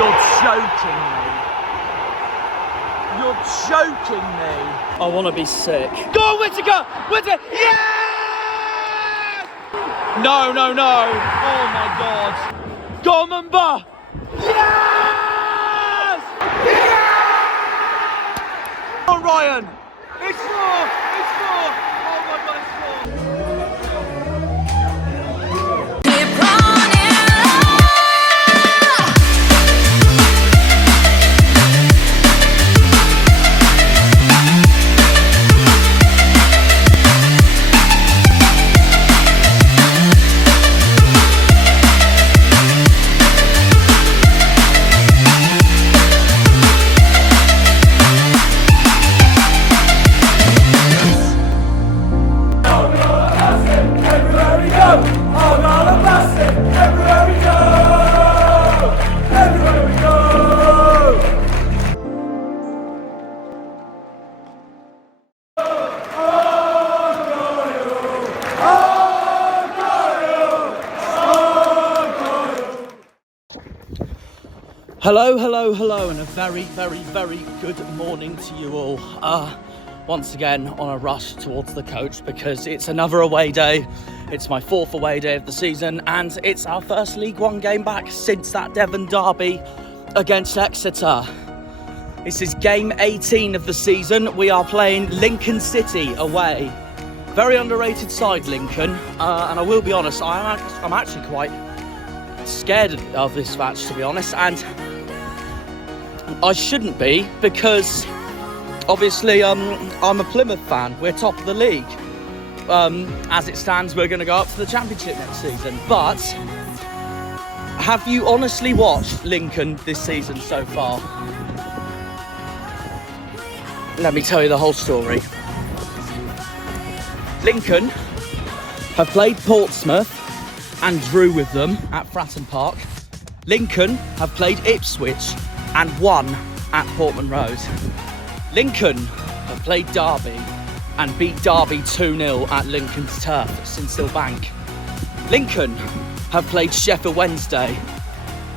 You're joking me. You're joking me. I want to be sick. Go on, Whittaker! Whittaker! Yeah! No, no, no. Oh my God. Go on, Mumba! Yes! Yeah! Go on, Ryan! It's 4! It's 4! Oh my God, it's 4! Hello, hello, hello, and a very, very, very good morning to you all. Once again on a rush towards the coach because it's another away day. It's my 4th away day of the season and it's our first League One game back since that Devon derby against Exeter. This is game 18 of the season. We are playing Lincolnshire away. Very underrated side, Lincoln, and I will be honest, I'm actually quite scared of this match, to be honest, and I shouldn't be because obviously I'm a Plymouth fan. We're top of the league. As it stands, we're going to go up to the Championship next season. But have you honestly watched Lincoln this season so far? Let me tell you the whole story. Lincoln have played Portsmouth and drew with them at Fratton Park. Lincoln have played Ipswich and won at Portman Road. Lincoln have played Derby and beat Derby 2-0 at Lincoln's turf at Sincil Bank. Lincoln have played Sheffield Wednesday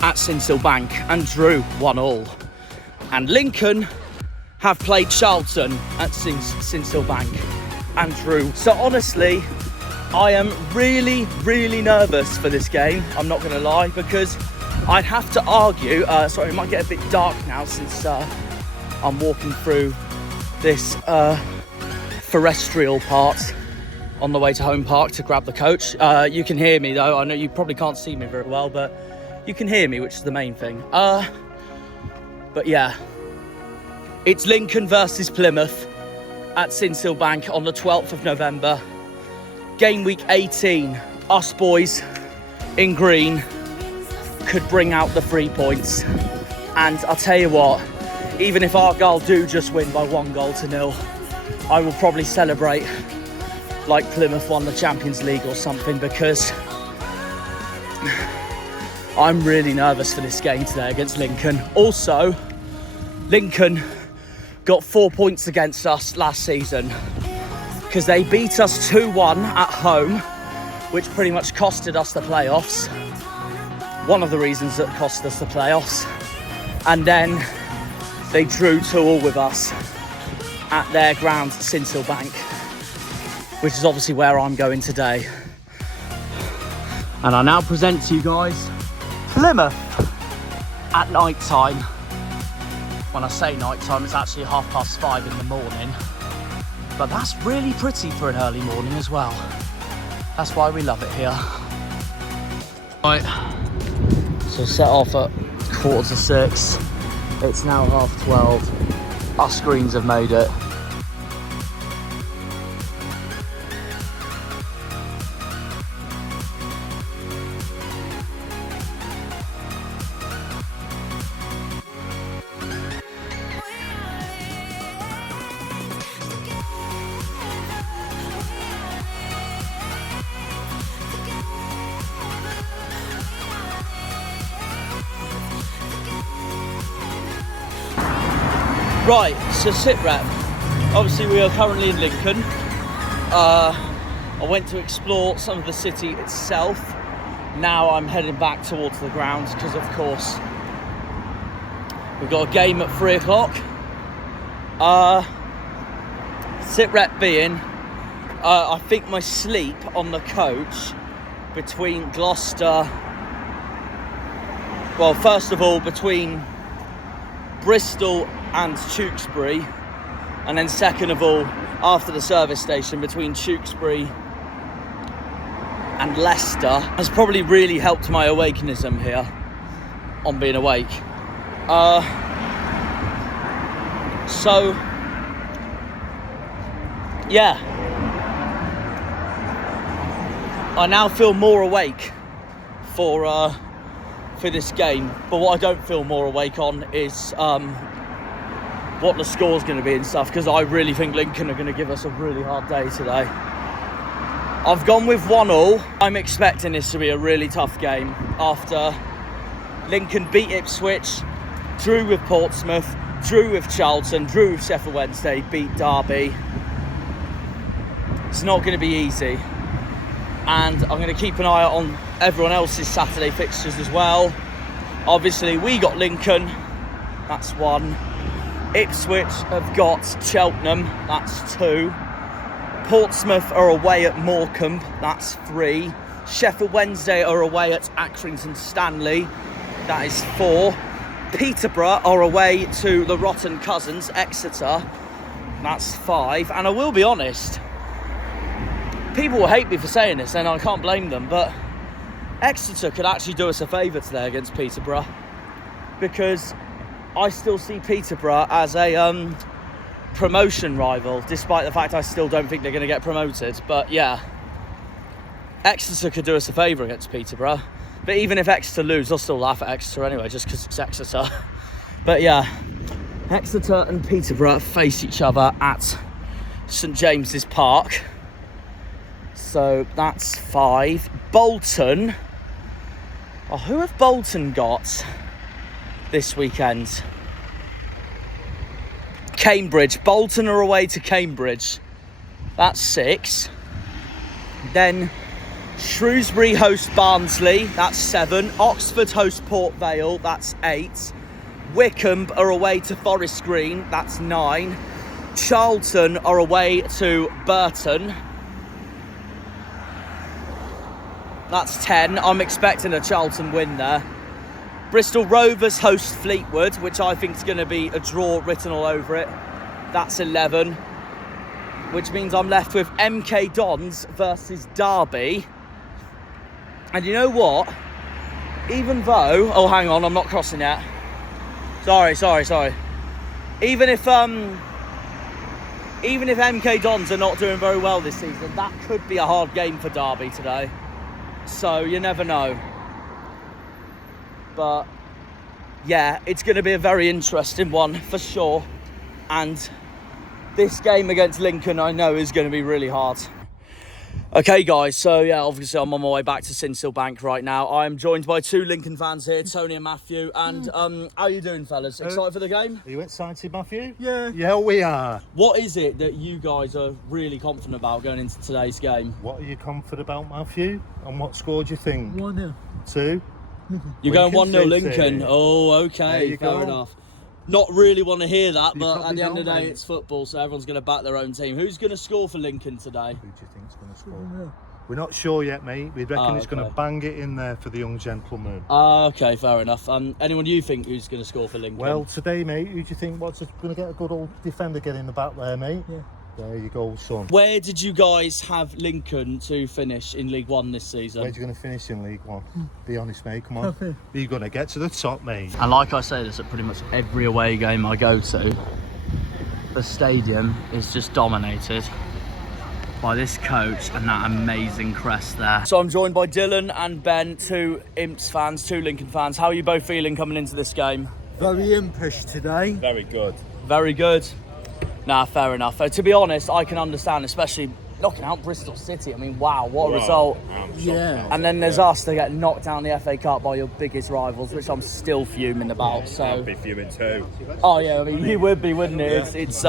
at Sincil Bank and drew 1-1. And Lincoln have played Charlton at Sincil Bank and drew. So honestly, I am really, really nervous for this game. I'm not going to lie, because I'd have to argue, sorry, it might get a bit dark now since I'm walking through this forestry part on the way to Home Park to grab the coach. You can hear me though. I know you probably can't see me very well, but you can hear me, which is the main thing. But yeah, it's Lincoln versus Plymouth at Sincil Bank on the 12th of November. Game week 18. Us boys in green could bring out the 3 points. And I'll tell you what, even if Argyle do just win by 1-0, I will probably celebrate like Plymouth won the Champions League or something, because I'm really nervous for this game today against Lincoln. Also, Lincoln got 4 points against us last season because they beat us 2-1 at home, which pretty much costed us the playoffs. One of the reasons that cost us the playoffs. And then they drew 2-2 with us at their ground, Sincil Bank, which is obviously where I'm going today. And I now present to you guys Plymouth at night time. When I say night time, it's actually 5:30 in the morning. But that's really pretty for an early morning as well. That's why we love it here. Right, so set off at 6:15. It's now 12:30. Our screens have made it. Right, so sit rep. Obviously we are currently in Lincoln. I went to explore some of the city itself. Now I'm heading back towards the ground because of course We've got a game at 3 o'clock. Sit rep being, I think my sleep on the coach between Gloucester, well, first of all, between Bristol and Tewkesbury, and then second of all, after the service station, between Tewkesbury and Leicester, has probably really helped my awakenism here on being awake. So, yeah, I now feel more awake for this game, but what I don't feel more awake on is what the score's going to be and stuff, because I really think Lincoln are going to give us a really hard day today. I've gone with 1-1. I'm expecting this to be a really tough game after Lincoln beat Ipswich, drew with Portsmouth, drew with Charlton, drew with Sheffield Wednesday, beat Derby. It's not going to be easy. And I'm going to keep an eye on everyone else's Saturday fixtures as well. Obviously, we got Lincoln. That's 1. Ipswich have got Cheltenham. That's 2. Portsmouth are away at Morecambe. That's 3. Sheffield Wednesday are away at Accrington Stanley. That is 4. Peterborough are away to the rotten cousins, Exeter. That's 5. And I will be honest, people will hate me for saying this, and I can't blame them, but Exeter could actually do us a favour today against Peterborough, because I still see Peterborough as a promotion rival, despite the fact I still don't think they're going to get promoted. But yeah, Exeter could do us a favour against Peterborough. But even if Exeter lose, I'll still laugh at Exeter anyway, just because it's Exeter. But yeah, Exeter and Peterborough face each other at St James's Park. So that's 5. Bolton. Oh, who have Bolton got this weekend? Cambridge. Bolton are away to Cambridge. That's 6. Then Shrewsbury host Barnsley. That's 7. Oxford host Port Vale. That's 8. Wycombe are away to Forest Green. That's 9. Charlton are away to Burton. That's 10. I'm expecting a Charlton win there. Bristol Rovers host Fleetwood, which I think is going to be a draw written all over it. That's 11. Which means I'm left with MK Dons versus Derby. And you know what? Even though... Oh, hang on, I'm not crossing yet. Sorry. Even if MK Dons are not doing very well this season, that could be a hard game for Derby today. So you never know. But yeah, it's going to be a very interesting one for sure. And this game against Lincoln, I know, is going to be really hard. Okay, guys, so yeah, obviously I'm on my way back to Sincil Bank right now. I'm joined by 2 Lincoln fans here, Tony and Matthew. And how are you doing, fellas? Excited for the game? Are you excited, Matthew? Yeah. Yeah, we are. What is it that you guys are really confident about going into today's game? What are you confident about, Matthew? And what score do you think? 1-0. 2? You're going 1-0 City. Lincoln. Oh, okay, fair enough. Not really want to hear that, but at the end of the day, it's football, so everyone's going to back their own team. Who's going to score for Lincoln today? Who do you think's going to score? We're not sure yet, mate. We reckon it's going to bang it in there for the young gentleman. Okay, fair enough. Anyone you think who's going to score for Lincoln? Well, today, mate, who do you think what's going to get a good old defender get in the back there, mate? Yeah. There you go, son. Where did you guys have Lincoln to finish in League One this season? Where are you going to finish in League One? Be honest, mate, come on. Okay. You're going to get to the top, mate. And like I say this at pretty much every away game I go to, the stadium is just dominated by this coach and that amazing crest there. So I'm joined by Dylan and Ben, 2 Imps fans, 2 Lincoln fans. How are you both feeling coming into this game? Very impish today. Very good. Very good. Nah, fair enough. To be honest, I can understand, especially knocking out Bristol City. I mean, wow, what a result. Yeah. And then there's us to get knocked down the FA Cup by your biggest rivals, which I'm still fuming about. So I'd be fuming too. Oh yeah, I mean you would be, wouldn't it? It's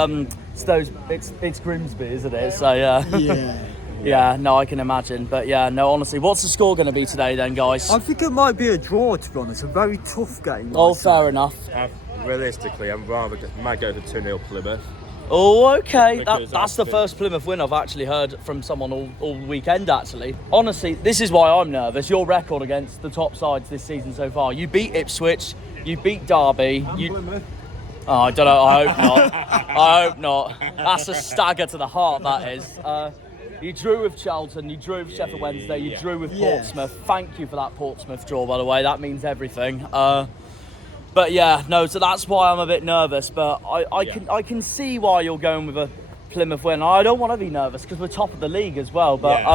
Grimsby, isn't it? So yeah. Yeah, no, I can imagine. But yeah, no, honestly, what's the score going to be today then, guys? I think it might be a draw, to be honest. A very tough game. Oh, fair enough. realistically, might go for 2-0 Plymouth. Oh, okay. Because That's the first Plymouth win I've actually heard from someone all weekend, actually. Honestly, this is why I'm nervous. Your record against the top sides this season so far. You beat Ipswich, you beat Derby. Plymouth. Oh, I don't know. I hope not. I hope not. That's a stagger to the heart, that is. You drew with Charlton, you drew with Sheffield Wednesday, you drew with Portsmouth. Thank you for that Portsmouth draw, by the way. That means everything. But yeah, no, so that's why I'm a bit nervous. But I can see why you're going with a Plymouth win. I don't want to be nervous because we're top of the league as well. But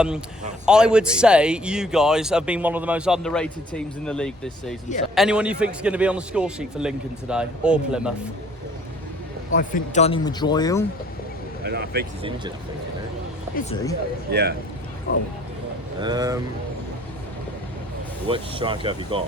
I would say you guys have been one of the most underrated teams in the league this season. So anyone you think is going to be on the score sheet for Lincoln today or Plymouth? I think Danny Madroyle. And I think he's injured. Is he? Yeah. Oh. Which striker have you got?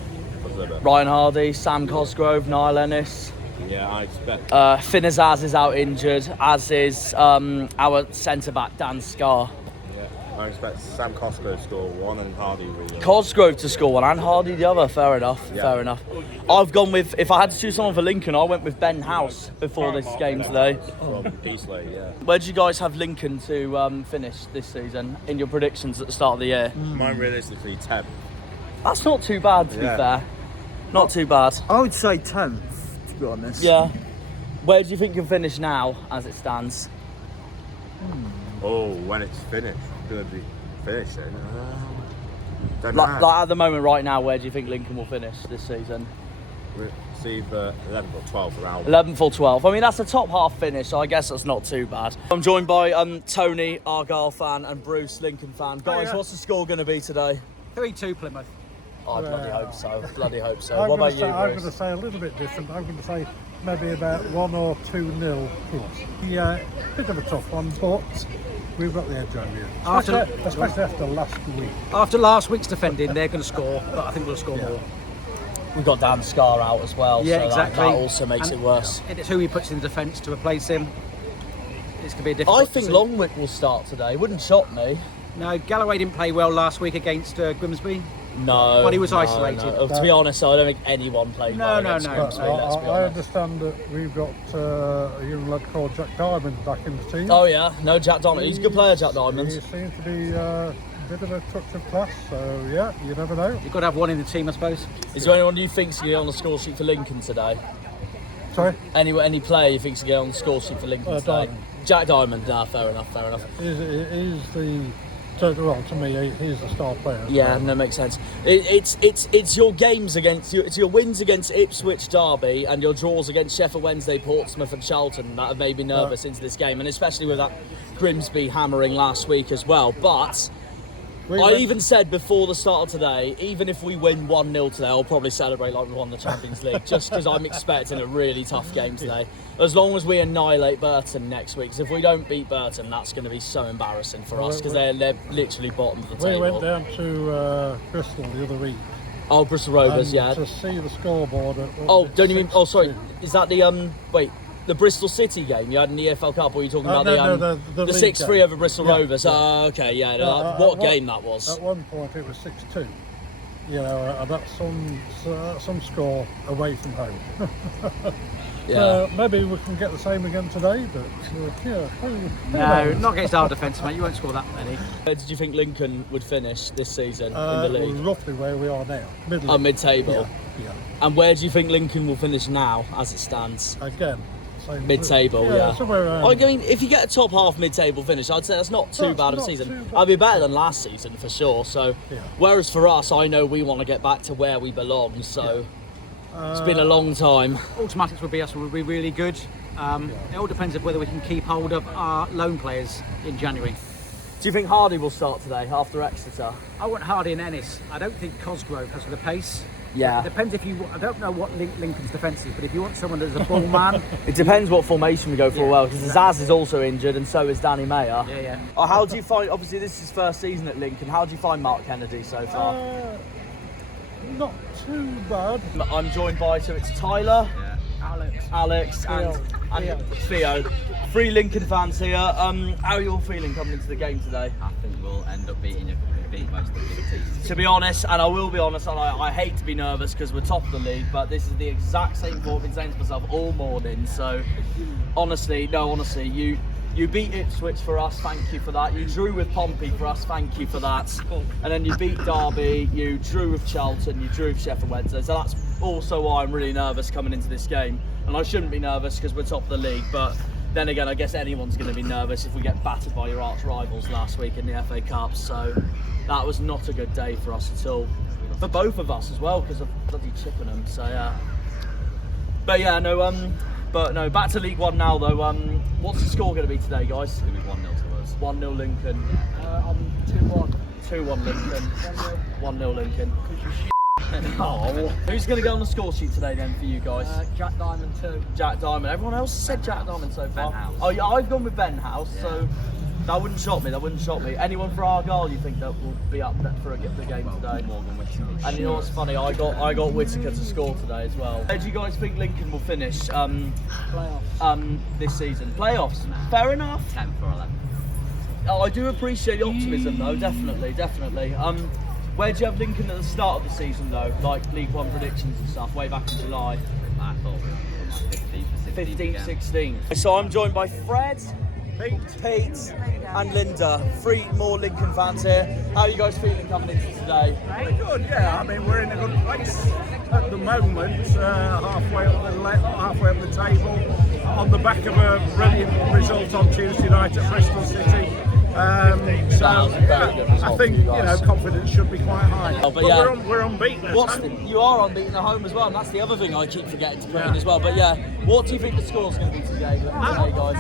Ryan Hardy, Sam Cosgrove, Niall Ennis. Yeah, I expect. Finnazaz is out injured, as is our centre-back, Dan Scarr. Yeah, I expect Sam Cosgrove to score one and Hardy really. Cosgrove to score one and Hardy the other. Fair enough, Yeah. fair enough. I've gone with, if I had to choose someone for Lincoln, I went with Ben House before this game today. From Eastleigh, yeah. Where did you guys have Lincoln to finish this season in your predictions at the start of the year? Mine realistically 10th. That's not too bad, to be fair. Not too bad. I would say 10th, to be honest. Yeah. Where do you think you'll finish now, as it stands? Oh, when it's finished. It's going to be finished then. Don't know. Like at the moment, right now, where do you think Lincoln will finish this season? It's either 11th or 12th around. 11th or 12th. I mean, that's a top half finish, so I guess that's not too bad. I'm joined by Tony, Argyle fan, and Bruce, Lincoln fan. Guys, what's the score going to be today? 3-2 Plymouth. I bloody hope so. Bloody hope so. I'm What about going you, to say, I'm Bruce? going to say a little bit different. I'm going to say maybe about 1 or 2-0 plus. Yeah, bit of a tough one, but we've got the edge on you. Especially after last week. After last week's defending, they're going to score, but I think we'll score more. We've got Dan Scarr out as well, Yeah, so exactly. that also makes it worse. And it's who he puts in defence to replace him. It's going to be a difficult I think decision. Longwick will start today. Wouldn't shock me. No, Galloway didn't play well last week against Grimsby. No. Well, he was isolated. No. To be honest, I don't think anyone played well against no. Grimsby, let's be I honest. understand that we've got a young lad called Jack Diamond back in the team. Oh yeah, no, Jack Diamond. He's a good player, Jack Diamond. He seems to be a bit of a touch of class, so yeah, you never know. You've got to have one in the team, I suppose. Is there anyone you think's going to get on the score sheet for Lincoln today? Sorry? Any player you think's going to get on the score sheet for Lincoln today? Diamond. Jack Diamond. Nah, fair enough. Well, to me, he's the star player. Yeah, no, makes sense. It's your games against it's your wins against Ipswich, Derby, and your draws against Sheffield Wednesday, Portsmouth, and Charlton that have made me nervous into this game, and especially with that Grimsby hammering last week as well. But I even said before the start of today, even if we win 1-0 today, I'll probably celebrate like we won the Champions League, just because I'm expecting a really tough game today. As long as we annihilate Burton next week, because if we don't beat Burton, that's going to be so embarrassing for us, because they're literally bottom of the table. We went down to Bristol the other week. Oh, Bristol Rovers, yeah. To see the scoreboard. Sorry. Is that the Bristol City game you had in the EFL Cup, or are you talking about the 6-3 over Bristol Rovers? Oh, okay, yeah. What game that was? At one point it was 6-2. You know, and that's some score away from home. Yeah. Maybe we can get the same again today, but No, not against our defence, mate. You won't score that many. Where did you think Lincoln would finish this season in the league? Roughly where we are now, Mid-table. Yeah. And where do you think Lincoln will finish now, as it stands? Again, same Mid-table, yeah. Somewhere around. I mean, if you get a top half mid-table finish, I'd say that's not too bad of a season. I'd be better than last season for sure. So, whereas for us, I know we want to get back to where we belong. So, it's been a long time. Automatics would be really good. It all depends on whether we can keep hold of our loan players in January. Do you think Hardy will start today after Exeter? I want Hardy and Ennis. I don't think Cosgrove has the pace. Yeah. It depends if you. I don't know what Lincoln's defence is, but if you want someone that's a ball man. It depends what formation we go for, because Zaz is also injured, and so is Danny Mayer. Yeah. How do you find? Obviously, this is his first season at Lincoln. How do you find Mark Kennedy so far? Not too bad. I'm joined by it's Tyler, Alex, and Theo. 3 Lincoln fans here. How are you all feeling coming into the game today? I think we'll end up beating you beat most of the big teams. To be honest, and I will be honest, and I hate to be nervous because we're top of the league, but this is the exact same thought I've been saying to myself all morning. So, honestly, you beat Ipswich for us, thank you for that. You drew with Pompey for us, thank you for that. And then you beat Derby, you drew with Charlton, you drew with Sheffield Wednesday. So that's also why I'm really nervous coming into this game. And I shouldn't be nervous because we're top of the league, but then again, I guess anyone's going to be nervous if we get battered by your arch rivals last week in the FA Cup. So that was not a good day for us at all. For both of us as well, because of bloody Chippenham. So yeah. But yeah, no, back to League One now though. What's the score going to be today, guys? It's going to be 1-0 to us. 1-0 Lincoln. 2-1. 2-1 Lincoln. 1-0 Lincoln. Oh. Who's going to go on the score sheet today then for you guys? Jack Diamond 2. Jack Diamond. Everyone else has said Jack Diamond so far. Ben House. Oh yeah, I've gone with Ben House, so that wouldn't shock me. Anyone for Argyle you think that will be up for the game today? Morgan Whittaker. And you know what's funny? I got Whittaker to score today as well. Where do you guys think Lincoln will finish this season? Playoffs. Fair enough. 10th or 11th. Oh, I do appreciate the optimism though, definitely. Where do you have Lincoln at the start of the season though? Like League One predictions and stuff, way back in July. I thought we were 15th, 15th, 16th. So I'm joined by Fred, Pete and Linda. 3 more Lincoln fans here. How are you guys feeling coming into today? Pretty good, yeah. I mean, we're in a good place at the moment, halfway up the table, on the back of a brilliant result on Tuesday night at Bristol City. I think confidence should be quite high. Oh, but yeah, we're unbeaten. You are unbeaten at home as well, and that's the other thing I keep forgetting to put in as well. But yeah, what do you think the score's going to be today, guys?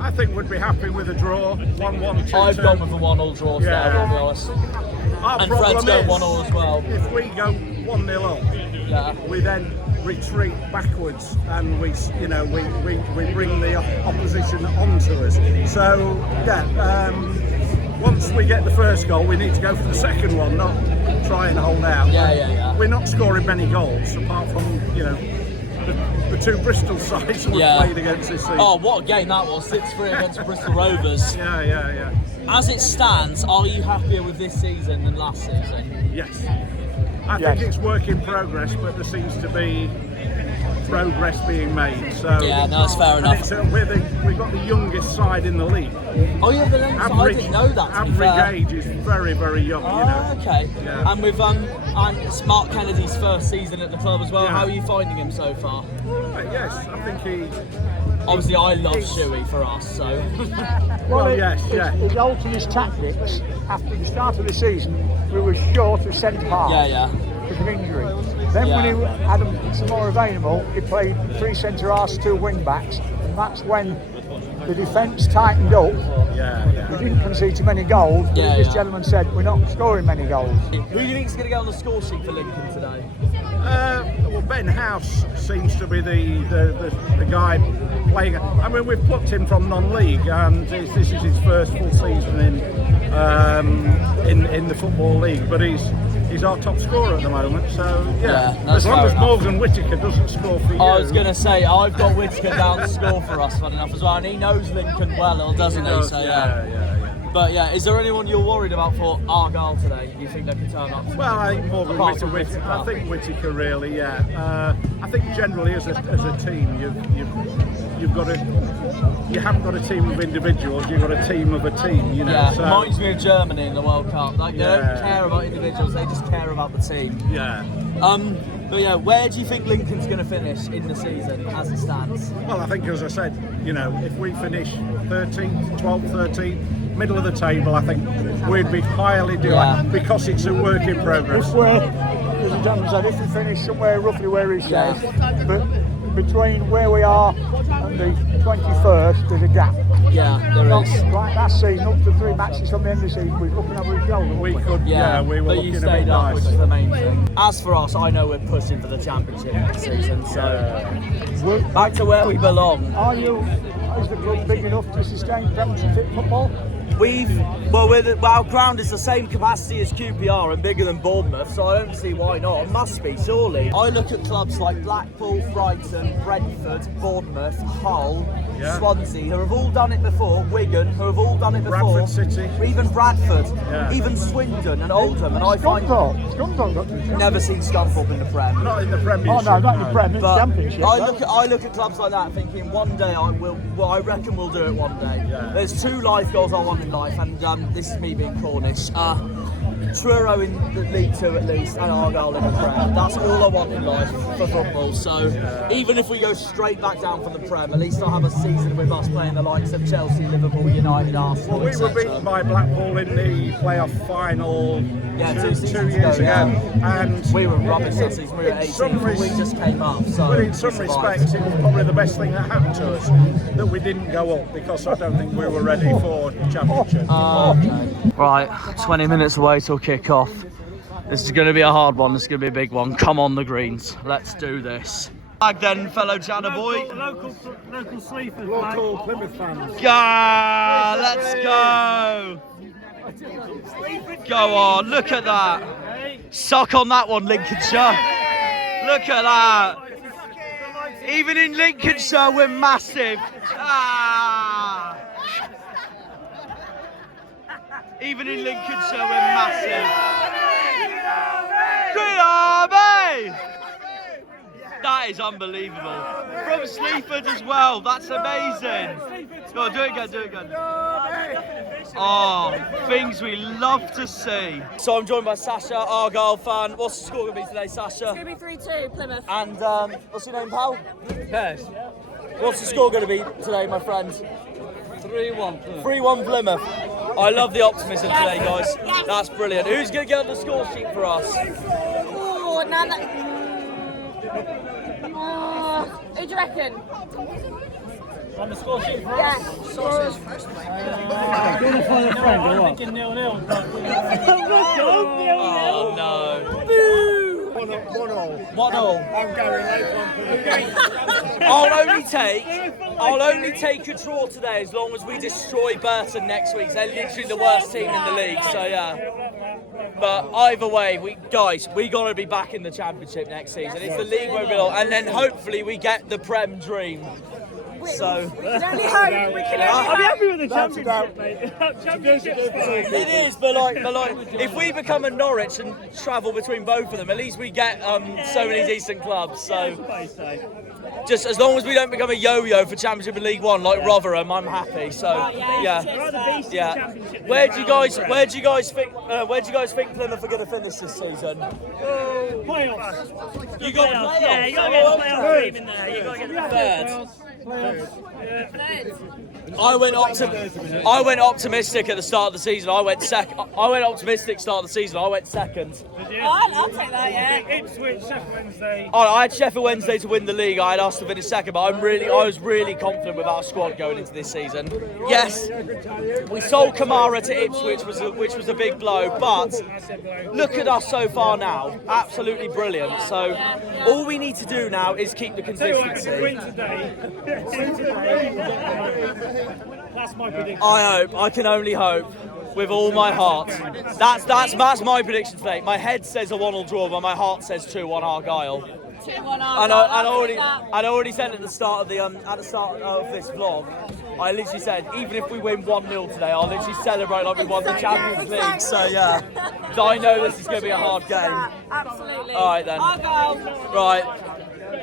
I think we'd be happy with a draw, 1-1, 2-2. I've gone with a 1-1 draw today, Yeah. I'll be honest. Our And Fred's problem going is, 1-0 as well. if we go 1-0 up, we then retreat backwards and we bring the opposition onto us. So once we get the first goal, we need to go for the second one, not try and hold out. Yeah. We're not scoring many goals apart from the 2 Bristol sides we've played against this season. Oh, what a game that was! 6-3 against Bristol Rovers. Yeah. As it stands, are you happier with this season than last season? Yes. I think it's work in progress, but there seems to be progress being made. So Yeah, no, that's fair enough. We've got the youngest side in the league. Oh, yeah, the youngest. I didn't know that. To be fair. Average age is very, very young. Okay. Yeah. And with and it's Mark Kennedy's first season at the club as well. Yeah. How are you finding him so far? Yes, I think he. Obviously, I love Shuey for us, so. He's altered his tactics. After the start of the season, we were short of centre half because of injury. Then when he had some more available, he played 3 centre halves, 2 wing backs, and that's when the defence tightened up. We didn't concede too many goals, but this gentleman said we're not scoring many goals. Who do you think is going to get on the score sheet for Lincoln today? Well, Ben House seems to be the guy playing. I mean, we've plucked him from non-league, and this is his first full season in the football league. But he's our top scorer at the moment. So as long as Morgan Whittaker doesn't score for you. I was going to say I've got Whittaker down to score for us, fun enough as well, and he knows Lincoln well, doesn't he? So yeah. But yeah, is there anyone you're worried about for Argyle today? Do you think they can turn up? Well, I think Morgan Whittaker. I think Whittaker really, I think generally as a team, you haven't got a team of individuals. You've got a team of a team. Yeah, so, reminds me of Germany in the World Cup. Like they don't care about individuals; they just care about the team. Yeah. But yeah, where do you think Lincoln's going to finish in the season as it stands? Well, I think as I said, if we finish 13th, 12th, 13th, middle of the table, I think we'd be highly delighted because it's a work in progress. As the gentleman said, if we finish somewhere roughly where he says, but between where we are and the 21st, there's a gap. Yeah, there is. Like last season, up to 3 matches from the end of the season, we were looking over his shoulder. We could, we were but looking you a stayed bit up, nice. which is the main thing. As for us, I know we're pushing for the championship next season, so back to where we belong. Is the club big enough to sustain Premiership football? Our ground is the same capacity as QPR and bigger than Bournemouth, so I don't see why not. It must be, surely. I look at clubs like Blackpool, Brighton, Brentford, Bournemouth, Hull, Swansea, who have all done it before, Wigan, who have all done it before. Bradford City. Even Bradford, even Swindon and Oldham, and I find... Scunthorpe. Never seen Scunthorpe in the Prem. Not in the Premiership. Oh no, not in the Prem, it's But Championship. I look at clubs like that thinking one day I reckon we'll do it one day. Yeah. There's 2 life goals I want in life, and this is me being Cornish. Truro in the League 2 at least, and Argyle in the Prem. That's all I want in life for football. So even if we go straight back down from the Prem, at least I'll have a season with us playing the likes of Chelsea, Liverpool, United, Arsenal, Well, we were beaten by Blackpool in the playoff final two years ago. And we were rubbish that season. We were 18th. We just came up. So but in some respects, it was probably the best thing that happened to us that we didn't go up, because I don't think we were ready for Championship. Right, 20 minutes away till kick-off. This is going to be a hard one. This is going to be a big one. Come on, the Greens. Let's do this. Flag then, fellow Janner boy. Local sleepers. Local Plymouth fans. Yeah, let's go. Go on, look at that. Suck on that one, Lincolnshire. Look at that. Even in Lincolnshire, we're massive. Even in Lincolnshire, we're massive. Green Army! That is unbelievable. From Sleaford as well. That's amazing. Go on, do it again. Oh, things we love to see. So I'm joined by Sasha, Argyle fan. What's the score going to be today, Sasha? It's going to be 3-2, Plymouth. And what's your name, pal? Yes. What's the score going to be today, my friend? 3-1 Plymouth. 3-1 Plymouth. I love the optimism today, guys. That's brilliant. Who's going to get on the score sheet for us? Oh, now that... who do you reckon? On the score sheet for Yeah. Gonna find a friend or what? Oh no. 1-1. I'm going late on I'll only take a draw today as long as we destroy Burton next week. They're literally the worst team in the league, so yeah. But either way, we gotta be back in the Championship next season. It's the league where we belong, and then hopefully we get the Prem dream. So We can only hope. We can only hope. I'll be happy with the Championship, mate. Championship's fine. it is, but like, if we become a Norwich and travel between both of them, at least we get so many decent clubs. So just as long as we don't become a yo-yo for Championship and League One like Rotherham, I'm happy. So yeah. Where do you guys think Plymouth are going to finish this season? Playoffs. You got playoffs. Yeah, you got to get a playoff team in there. You got to get the Third. Third. I went optimistic at the start of the season. I went second. I went optimistic start of the season. I went second. I'll take that, yeah. Ipswich, Sheffield Wednesday. Oh, I had Sheffield Wednesday to win the league. I had us to finish second, but I was really confident with our squad going into this season. Yes, we sold Kamara to Ipswich, which was a big blow, but look at us so far now. Absolutely brilliant. So all we need to do now is keep the consistency. Win today. That's my prediction. I hope. I can only hope. With all my heart. That's my prediction today. My head says a 1-1 draw, but my heart says 2-1 Argyle. 2-1 And I already said at the start of this vlog, I literally said even if we win 1-0 today, I'll literally celebrate like we won the Champions League. So yeah, so I know this is going to be a hard game. Absolutely. All right then. Argyle. Right,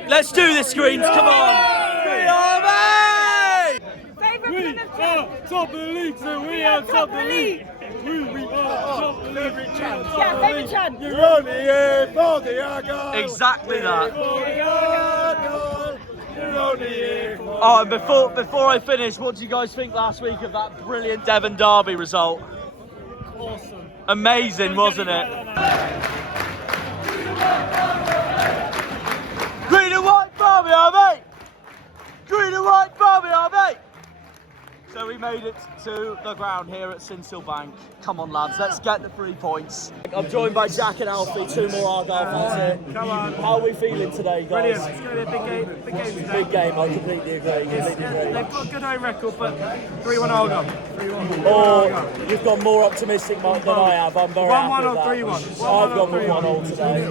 let's do this, Greens. Come on. Green Army! Favourite Plymouth team? Top of the league, so we are top of the league. We are top of the league. Yeah, favourite chant. You're only here for the Argyle. Exactly that. For the Argyle. You're only here for Oh, and before I finish, what do you guys think last week of that brilliant Devon derby result? Awesome. Amazing, wasn't it? Green and white, Barbie, are they? Green and white, Barbie, are they? So we made it to the ground here at Sinsel Bank. Come on, lads, let's get the 3 points. I'm joined by Jack and Alfie, 2 more Argyle fans here. Come on. How are we feeling today, guys? Brilliant. It's going to be a big game today. Big game, I completely agree. They've got a good home record, but 3-1 Argyle. 3-1. Or you've gone more optimistic, Mike, than I have. I'm very happy 1-1 with or that. 3-1. I've gone with 1-0 today.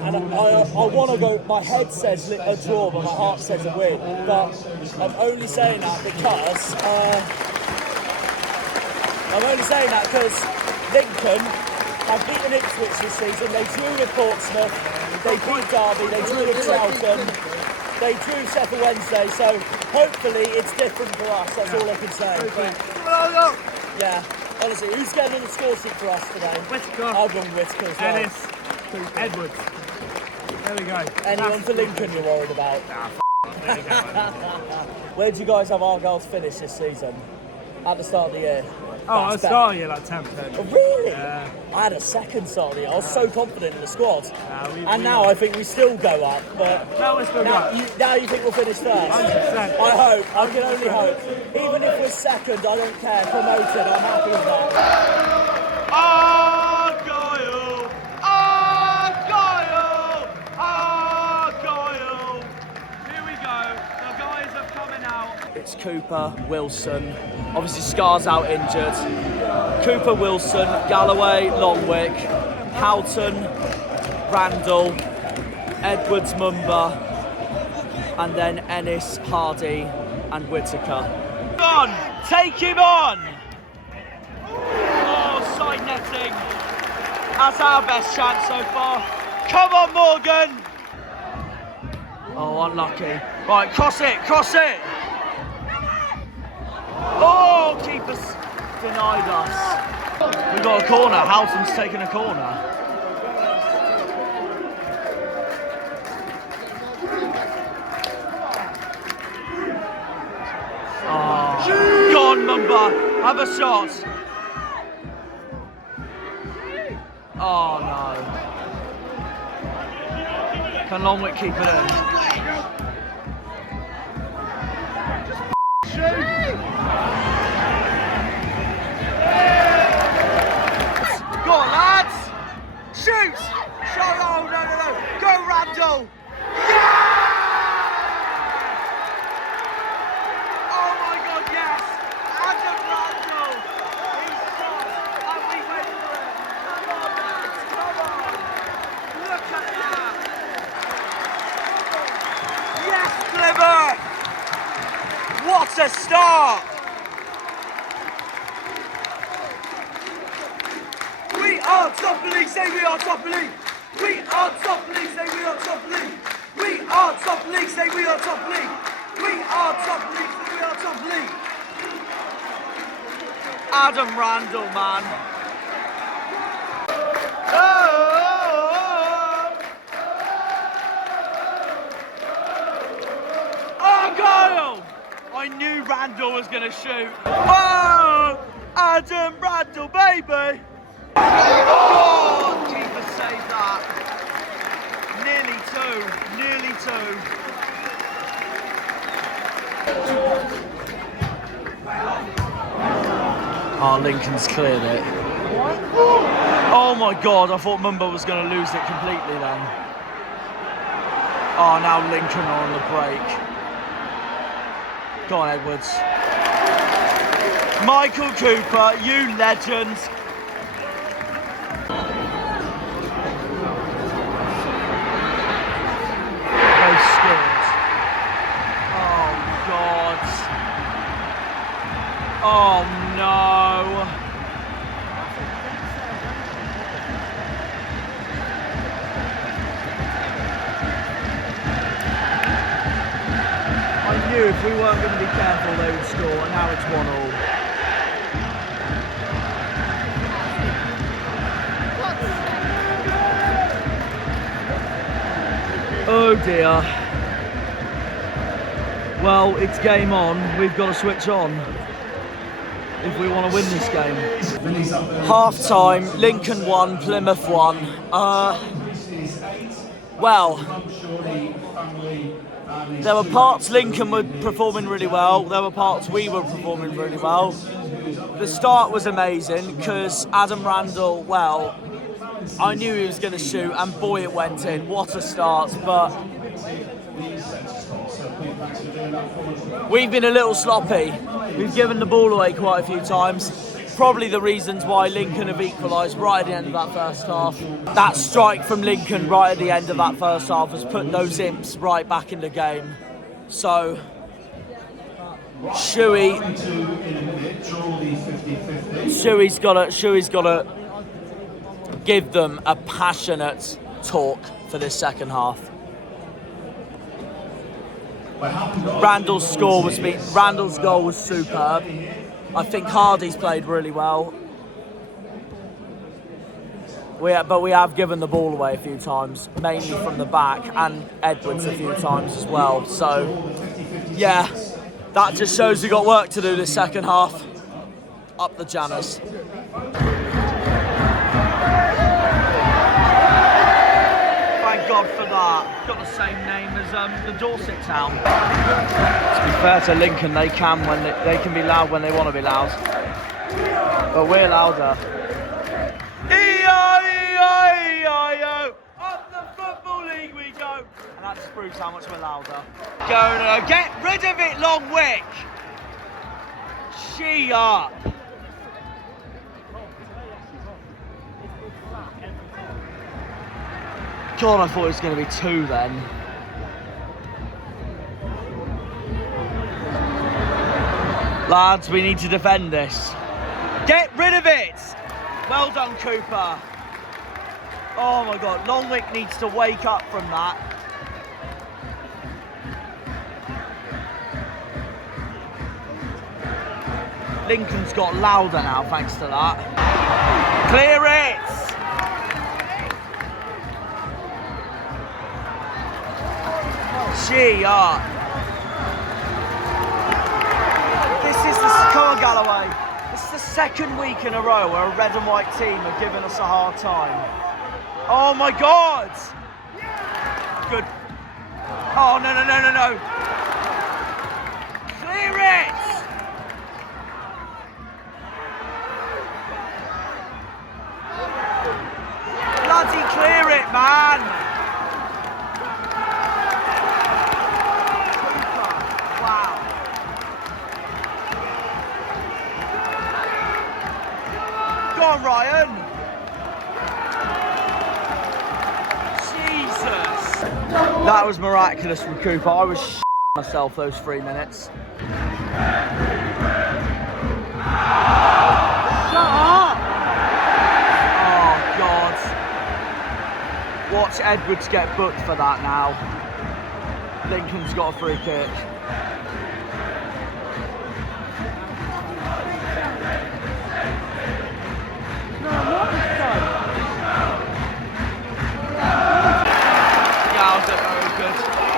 And I want to go, my head says a draw, but my heart says a win. But I'm only saying that because Lincoln have beaten Ipswich this season. They drew with Portsmouth, they beat Derby, they drew with Charlton, they drew Sheffield Wednesday. So hopefully it's different for us. That's all I can say. But, yeah, honestly, who's getting on the score sheet for us today? Whittaker. I've gone Whittaker as well. Ennis. Edwards. There we go. Anyone for Lincoln you're worried about? There we go. Where do you guys have Argyle's finish this season? At the start of the year? Oh, I That's started here like 10th. Oh, really? Yeah. I had a second start of the year. I was so confident in the squad. Now I think we still go up. But Now we're still now, going. now you think we'll finish first? 100%. I hope. I can only hope. Even if we're second, I don't care. Promoted, I'm happy with that. Argyle! Argyle! Argyle! Here we go. The guys are coming out. It's Cooper, Wilson. Obviously, Scar's out injured. Cooper, Wilson, Galloway, Longwick, Houghton, Randall, Edwards, Mumba, and then Ennis, Hardy, and Whittaker. On! Take him on! Oh, side netting. That's our best chance so far. Come on, Morgan! Oh, unlucky. Right, cross it, cross it! Oh, keeper's denied us. We've got a corner. Houghton's taken a corner. Oh. Go on, Mumba. Have a shot. Oh, no. Can Longwick keep it in? Go on, lads! Shoot! Show! Oh, no, no, no! Go, Randall! Yeah! Oh my God, yes! Adam Randall! He's shot, and we went for it. Come on, lads! Come on! Look at that! Yes, Plymouth! What a start! We are top of the league, say we are top of the league. We are top of the league, say we are top of the league. We are top of the league, say we are top of the league. We are top of the league, say we are top of the league. Adam Randall, man. Argyle! I knew Randall was going to shoot. Oh! Adam Randall, baby! Oh, keeper saved that. Nearly two. Oh, Lincoln's cleared it. Oh my God, I thought Mumba was going to lose it completely then. Oh, now Lincoln are on the break. Go on, Edwards. Michael Cooper, you legend. They scored. Oh God. Oh no. I knew if we weren't going to be careful they would score, and now it's 1-1. Oh dear. Well, it's game on. We've got to switch on if we want to win this game. Half time, Lincoln 1, Plymouth 1. Well, there were parts Lincoln were performing really well, there were parts we were performing really well. The start was amazing because Adam Randall, well, I knew he was going to shoot, and boy, it went in. What a start, but we've been a little sloppy. We've given the ball away quite a few times. Probably the reasons why Lincoln have equalised right at the end of that first half. That strike from Lincoln right at the end of that first half has put those Imps right back in the game. So, Shuey's got to give them a passionate talk for this second half. Randall's goal was superb. I think Hardy's played really well. But we have given the ball away a few times, mainly from the back, and Edwards a few times as well. So, yeah, that just shows we've got work to do this second half. Up the Janners. Thank God for that. Got the same name as the Dorset town. To be fair to Lincoln, they can be loud when they want to be loud, but we're louder. E-I-E-I-E-I-O, up the Football League we go, and that just proves how much we're louder. Go, get rid of it, Longwick. She up. God, I thought it was going to be 2 then. Lads, we need to defend this. Get rid of it! Well done, Cooper. Oh my God, Longwick needs to wake up from that. Lincoln's got louder now, thanks to that. Clear it! Gee, This is the TheArgyleWay. This is the second week in a row where a red and white team are giving us a hard time. Oh my God! Good. Oh, no. Clear it! Bloody clear it, man! Go on, Ryan. Jesus. That was miraculous from Cooper. I was myself those 3 minutes. Shut up! Oh, God. Watch Edwards get booked for that now. Lincoln's got a free kick.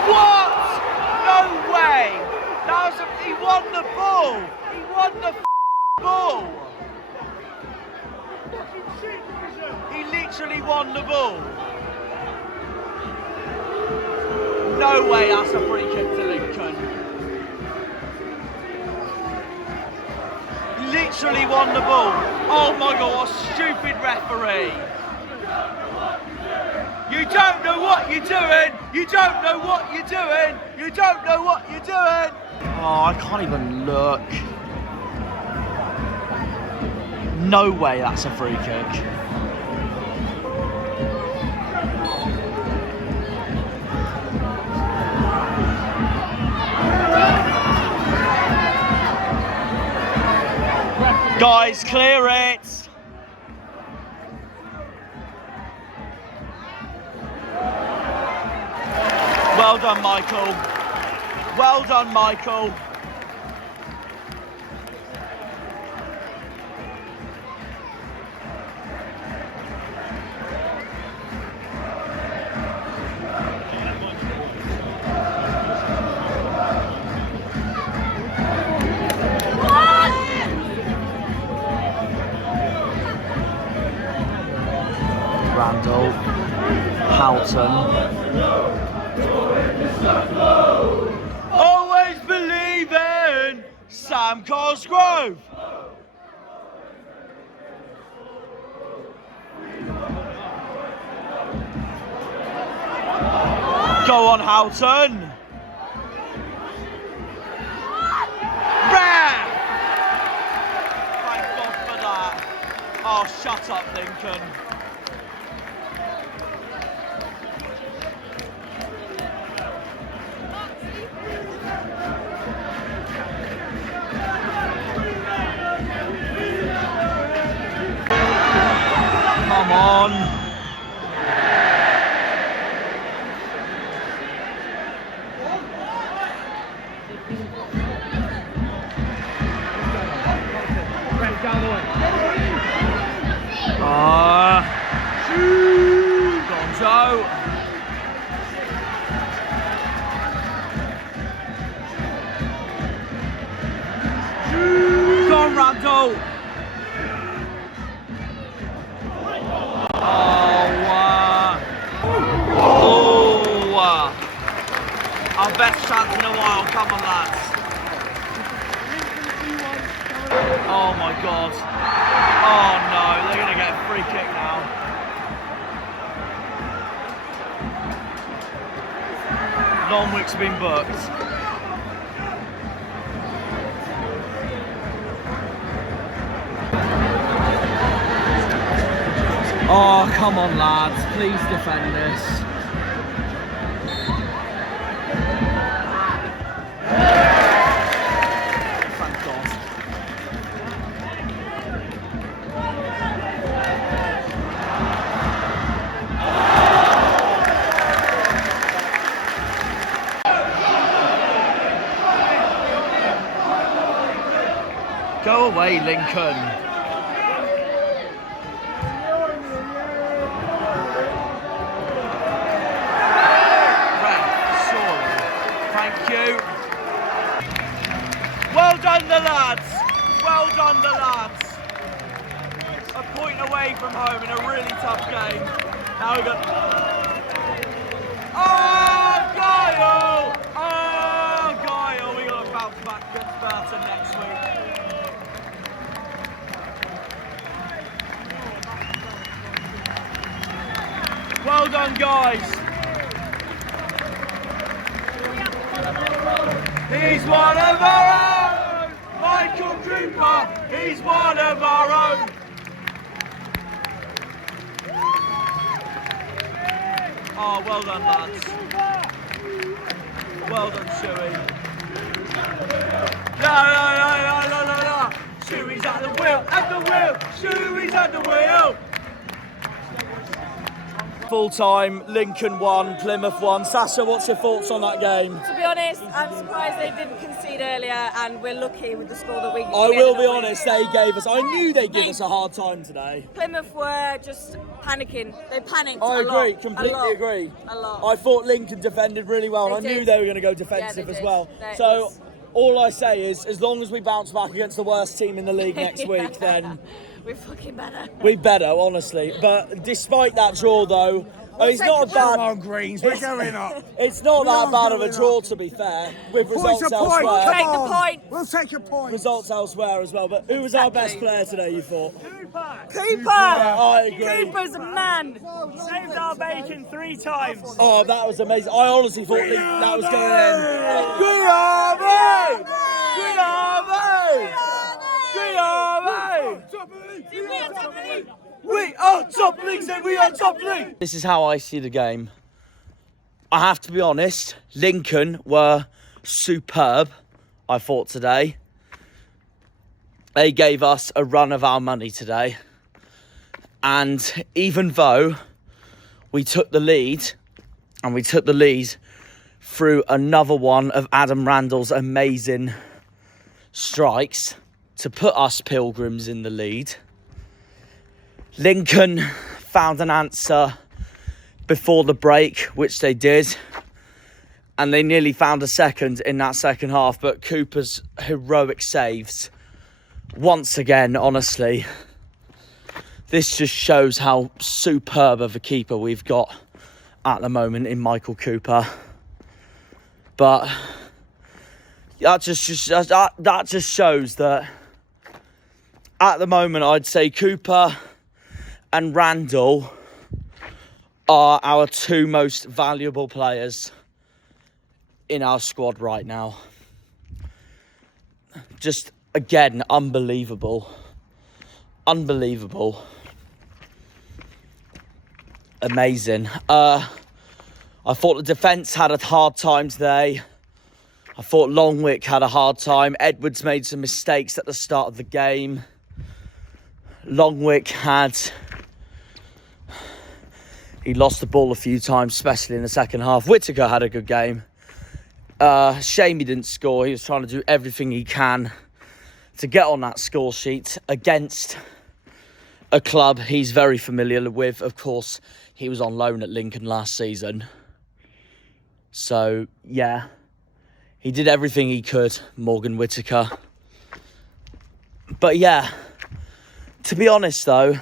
What? No way! He won the ball! He won the ball! He literally won the ball! No way that's a free kick to Lincoln. Literally won the ball. Oh my God, what a stupid referee! You don't know what you're doing! You don't know what you're doing! You don't know what you're doing! Oh, I can't even look. No way that's a free kick. Guys, clear it! Well done, Michael. Well done, Michael. Randall, Houghton. Always believe in Sam Cosgrove. Go on, Houghton. Rare. Thank God for that. Oh, shut up, Lincoln. Come on. Gonzo. Go on, Randall. Our best chance in a while, come on lads. Oh my God. Oh no, they're going to get a free kick now. Longwick's been booked. Oh, come on lads, please defend this. Thank God. Go away, Lincoln. Well done the lads, well done the lads. A point away from home in a really tough game. Now we got... Argyle! Argyle! We got to bounce back against Burton next week. Well done guys. He's one of our own! Michael Cooper, he's one of our own! Oh, well done, lads. Well done, Shuey. No. Shuey's at the wheel, Shuey's at the wheel! Full time, Lincoln won, Plymouth won. Sasha, what's your thoughts on that game? To be honest, I'm surprised they didn't concede earlier, and we're lucky with the score that we. I will be honest, they gave us. I knew they'd give us a hard time today. Plymouth were just panicking. They panicked. I agree, completely agree. A lot. I thought Lincoln defended really well, and I knew they were going to go defensive as well. So all I say is, as long as we bounce back against the worst team in the league next week, then we're fucking better. We better, honestly. But despite that draw, though, it's not a bad. Come on, Greens, we're going up. It's not that bad of a draw, to be fair. With results elsewhere. We'll take the point. We'll take your point. Results elsewhere as well. But who was our best player today, you thought? Cooper! I agree. Cooper's a man. Saved our bacon 3 times. Oh, that was amazing. I honestly thought that was going in. We are top league, say we are top league. This is how I see the game. I have to be honest, Lincoln were superb, I thought, today. They gave us a run of our money today. And even though we took the lead, and we took the lead through another one of Adam Randall's amazing strikes to put us Pilgrims in the lead, Lincoln found an answer before the break, which they did, and they nearly found a second in that second half. But Cooper's heroic saves, once again, honestly, this just shows how superb of a keeper we've got at the moment in Michael Cooper. But that just shows that at the moment, I'd say Cooper and Randall are our two most valuable players in our squad right now. Just, again, unbelievable. Unbelievable. Amazing. I thought the defence had a hard time today. I thought Longwick had a hard time. Edwards made some mistakes at the start of the game. Longwick he lost the ball a few times, especially in the second half. Whittaker had a good game. Shame he didn't score. He was trying to do everything he can to get on that score sheet against a club he's very familiar with. Of course, he was on loan at Lincoln last season. So, yeah, he did everything he could, Morgan Whittaker. But, yeah, to be honest, though,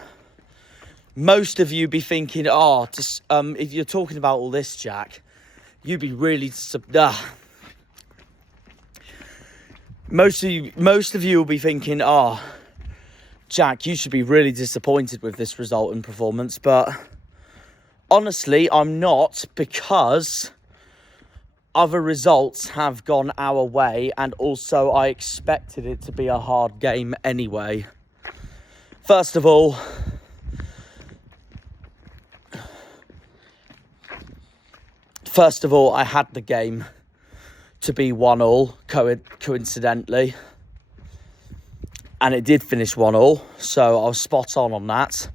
most of you be thinking, if you're talking about all this, Jack, you'd be really... Most of you will be thinking, Jack, you should be really disappointed with this result and performance. But honestly, I'm not, because other results have gone our way, and also I expected it to be a hard game anyway. First of all, I had the game to be 1-1, coincidentally. And it did finish 1-1, so I was spot on that.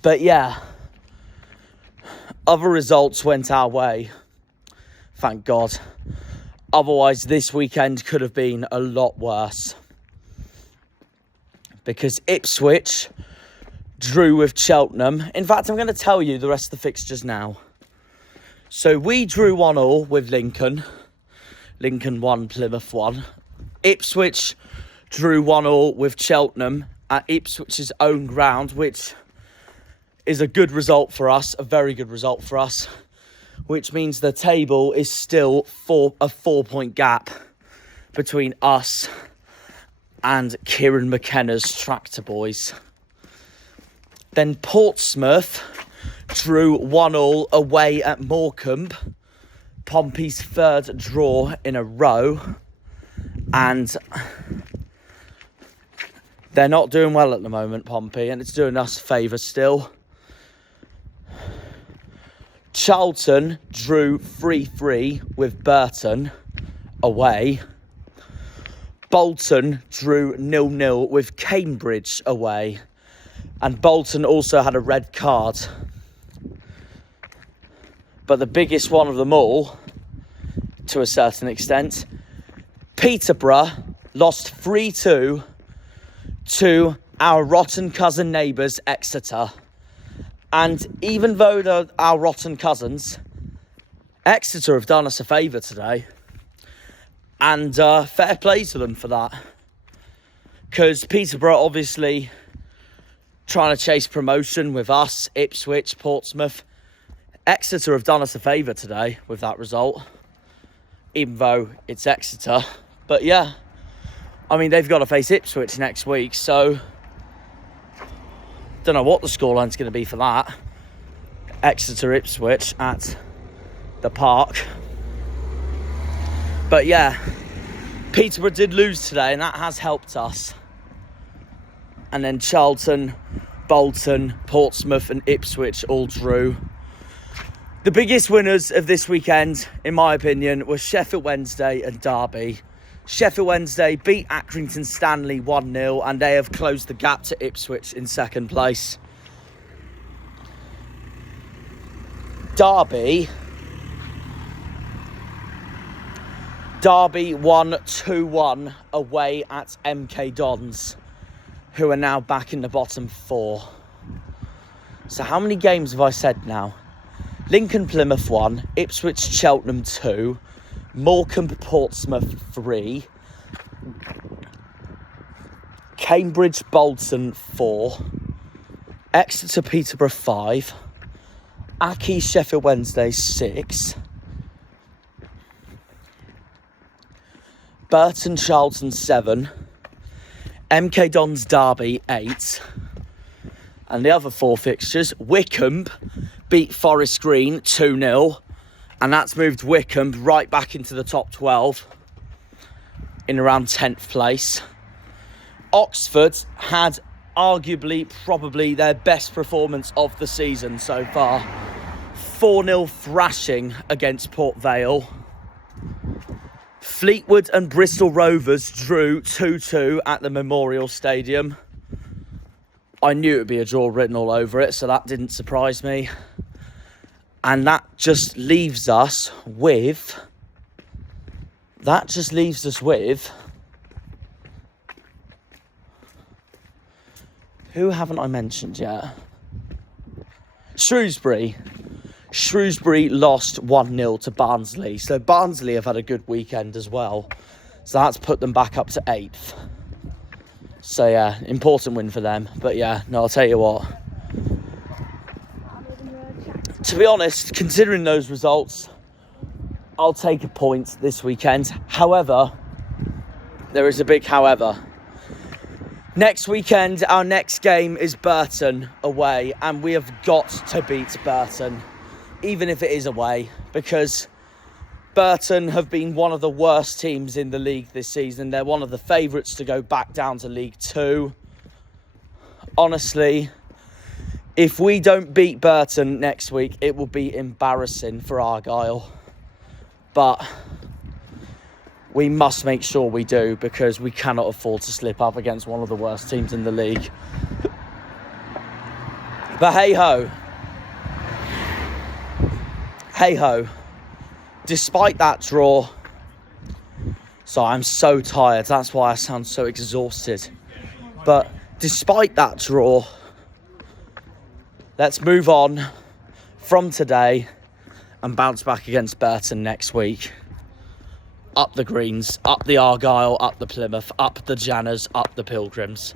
But yeah, other results went our way, thank God. Otherwise, this weekend could have been a lot worse. Because Ipswich drew with Cheltenham. In fact, I'm going to tell you the rest of the fixtures now. So we drew 1-1 with Lincoln. Lincoln 1, Plymouth 1. Ipswich drew 1-1 with Cheltenham at Ipswich's own ground, which is a good result for us, a very good result for us, which means the table is still a 4-point gap between us and Kieran McKenna's Tractor Boys. Then Portsmouth drew 1-1 away at Morecambe, Pompey's third draw in a row, and they're not doing well at the moment, Pompey, and it's doing us a favour still. Charlton drew 3-3 with Burton away. Bolton drew 0-0 with Cambridge away. And Bolton also had a red card. But the biggest one of them all, to a certain extent, Peterborough lost 3-2 to our rotten cousin neighbours, Exeter. And even though they're our rotten cousins, Exeter have done us a favour today. And fair play to them for that. Because Peterborough obviously trying to chase promotion with us, Ipswich, Portsmouth. Exeter have done us a favour today with that result, even though it's Exeter. But yeah, I mean, they've got to face Ipswich next week, so don't know what the scoreline's going to be for that. Exeter Ipswich at the Park. But yeah, Peterborough did lose today, and that has helped us. And then Charlton, Bolton, Portsmouth and Ipswich all drew. The biggest winners of this weekend, in my opinion, were Sheffield Wednesday and Derby. Sheffield Wednesday beat Accrington Stanley 1-0, and they have closed the gap to Ipswich in second place. Derby won 2-1 away at MK Dons, who are now back in the bottom four. So how many games have I said now? Lincoln Plymouth 1, Ipswich Cheltenham 2, Morecambe Portsmouth 3, Cambridge Bolton 4, Exeter Peterborough 5, Aki Sheffield Wednesday 6, Burton Charlton 7, MK Dons Derby 8. And the other 4 fixtures, Wycombe beat Forest Green 2-0. And that's moved Wycombe right back into the top 12 in around 10th place. Oxford had arguably probably their best performance of the season so far. 4-0 thrashing against Port Vale. Fleetwood and Bristol Rovers drew 2-2 at the Memorial Stadium. I knew it would be a draw written all over it, so that didn't surprise me. And that just leaves us with... Who haven't I mentioned yet? Shrewsbury. Shrewsbury lost 1-0 to Barnsley. So Barnsley have had a good weekend as well. So that's put them back up to 8th. So yeah, important win for them. But yeah, no, I'll tell you what. To be honest, considering those results, I'll take a point this weekend. However, there is a big however. Next weekend, our next game is Burton away, and we have got to beat Burton, even if it is away, because Burton have been one of the worst teams in the league this season. They're one of the favourites to go back down to League 2. Honestly, if we don't beat Burton next week, it will be embarrassing for Argyle. But we must make sure we do, because we cannot afford to slip up against one of the worst teams in the league. But hey-ho. Hey-ho. Despite that draw... So I'm so tired. That's why I sound so exhausted. But despite that draw... Let's move on from today and bounce back against Burton next week. Up the Greens, up the Argyle, up the Plymouth, up the Janners, up the Pilgrims.